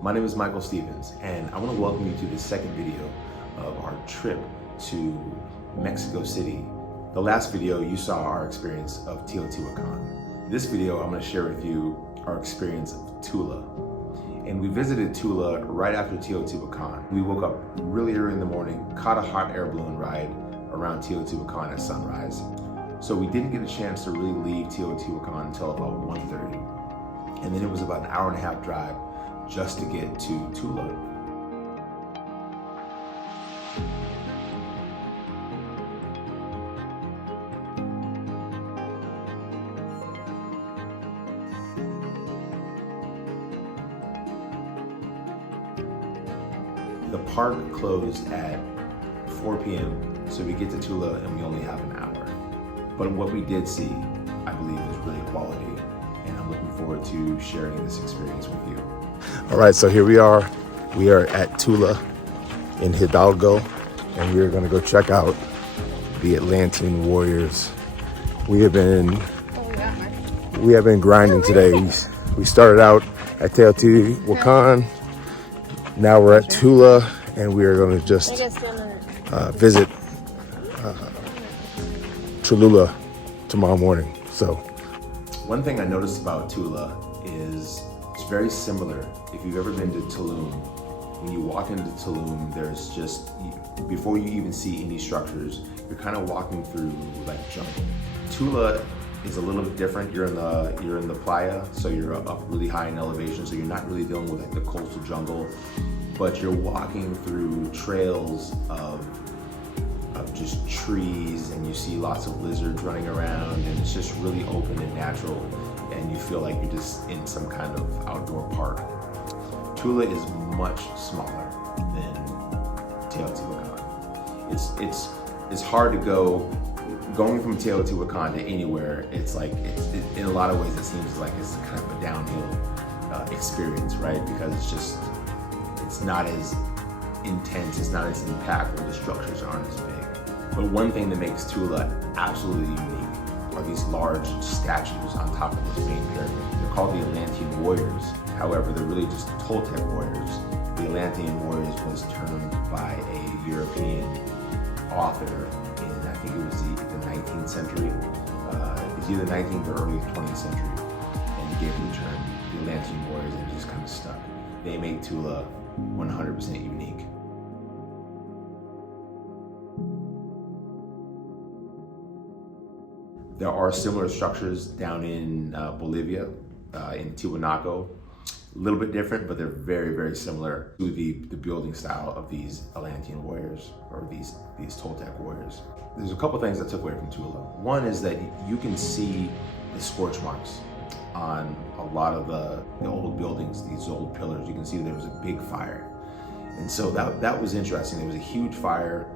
My name is Michael Stevens, and I want to welcome you to the second video of our trip to Mexico City. The last video, you saw our experience of Teotihuacan. This video, I'm going to share with you our experience of Tula. And we visited Tula right after Teotihuacan. We woke up really early in the morning, caught a hot air balloon ride around Teotihuacan at sunrise. So we didn't get a chance to really leave Teotihuacan until about 1:30. And then it was about an hour and a half drive just to get to Tula. The park closed at 4 p.m. so we get to Tula and we only have an hour. But what we did see, I believe, is really quality, and I'm looking forward to sharing this experience with you. All right, so here we are. We are at Tula in Hidalgo, and we're gonna go check out the Atlantean warriors. We have been grinding today. We started out at Teotihuacan. Now we're at Tula, and we are going to just visit Tula tomorrow morning. So, one thing I noticed about Tula is it's very similar. If you've ever been to Tulum, when you walk into Tulum, there's just, before you even see any structures, you're kind of walking through like jungle. Tula is a little bit different. You're in the playa, so you're up really high in elevation, so you're not really dealing with like the coastal jungle, but you're walking through trails of just trees, and you see lots of lizards running around, and it's just really open and natural, and you feel like you're just in some kind of outdoor park. Tula is much smaller than Teotihuacan. It's hard to going from Teotihuacan to anywhere. It's like, in a lot of ways, it seems like it's kind of a downhill experience, right? Because it's not as intense, it's not as impactful, the structures aren't as big. But one thing that makes Tula absolutely unique are these large statues on top of this main pyramid. They're called the Atlantean warriors. However, they're really just Toltec warriors. The Atlantean warriors was termed by a European author in, I think it was the 19th century. It's either 19th or early 20th century. And he gave the term the Atlantean warriors, and it just kind of stuck. They make Tula 100% unique. There are similar structures down in Bolivia, in Tiwanaku. A little bit different, but they're very, very similar to the building style of these Atlantean warriors, or these Toltec warriors. There's a couple things I took away from Tula. One is that you can see the scorch marks on a lot of the old buildings, these old pillars. You can see there was a big fire. And so that was interesting. There was a huge fire.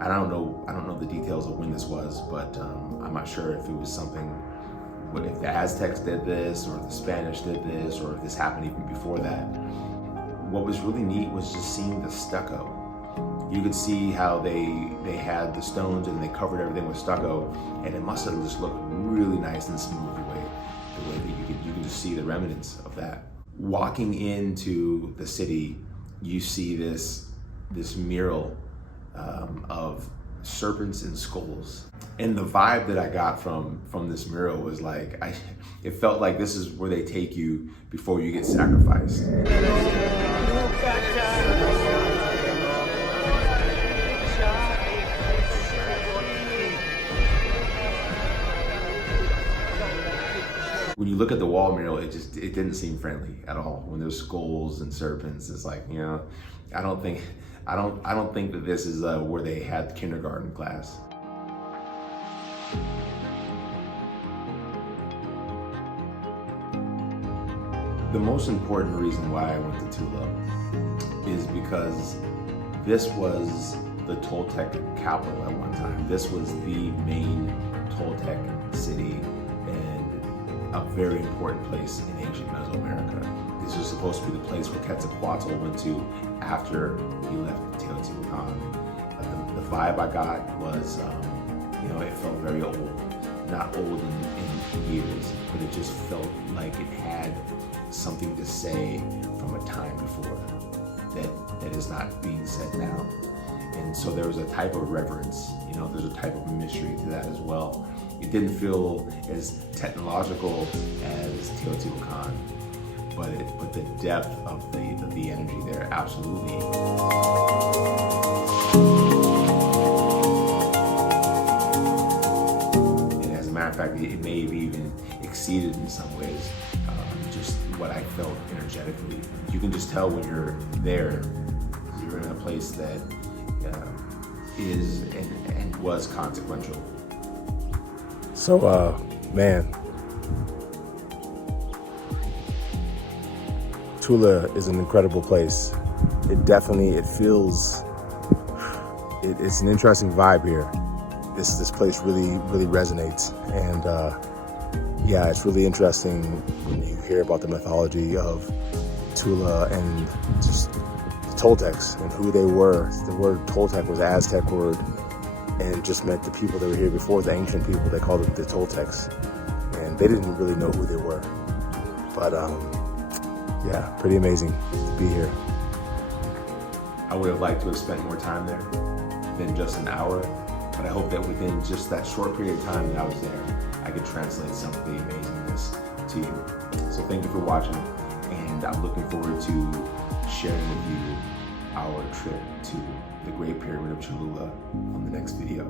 I don't know the details of when this was, but I'm not sure if it was something, if the Aztecs did this, or if the Spanish did this, or if this happened even before that. What was really neat was just seeing the stucco. You could see how they had the stones and they covered everything with stucco, and it must have just looked really nice and smooth the way that you can just see the remnants of that. Walking into the city, you see this mural of serpents and skulls. And the vibe that I got from this mural was like, it felt like this is where they take you before you get sacrificed. When you look at the wall mural, it didn't seem friendly at all. When there's skulls and serpents, it's like, you know, I don't think that this is where they had kindergarten class. The most important reason why I went to Tula is because this was the Toltec capital at one time. This was the main Toltec city and a very important place in ancient Mesoamerica. This was supposed to be the place where Quetzalcoatl went to after he left Teotihuacan. The vibe I got was, it felt very old. not old in years, but it just felt like it had something to say from a time before that is not being said now. And so there was a type of reverence, you know, there's a type of mystery to that as well. It didn't feel as technological as Teotihuacan, but the depth of the energy there, absolutely. And as a matter of fact, it may have even exceeded in some ways just what I felt energetically. You can just tell when you're there, you're in a place that is and was consequential. So, man, Tula is an incredible place. It feels, it's an interesting vibe here. This place really resonates. And yeah, it's really interesting when you hear about the mythology of Tula and just the Toltecs and who they were. The word Toltec was an Aztec word and just meant the people that were here before, the ancient people. They called it the Toltecs. And they didn't really know who they were. But yeah, pretty amazing to be here. I would have liked to have spent more time there than just an hour, but I hope that within just that short period of time that I was there, I could translate some of the amazingness to you. So thank you for watching, and I'm looking forward to sharing with you our trip to the Great Pyramid of Cholula on the next video.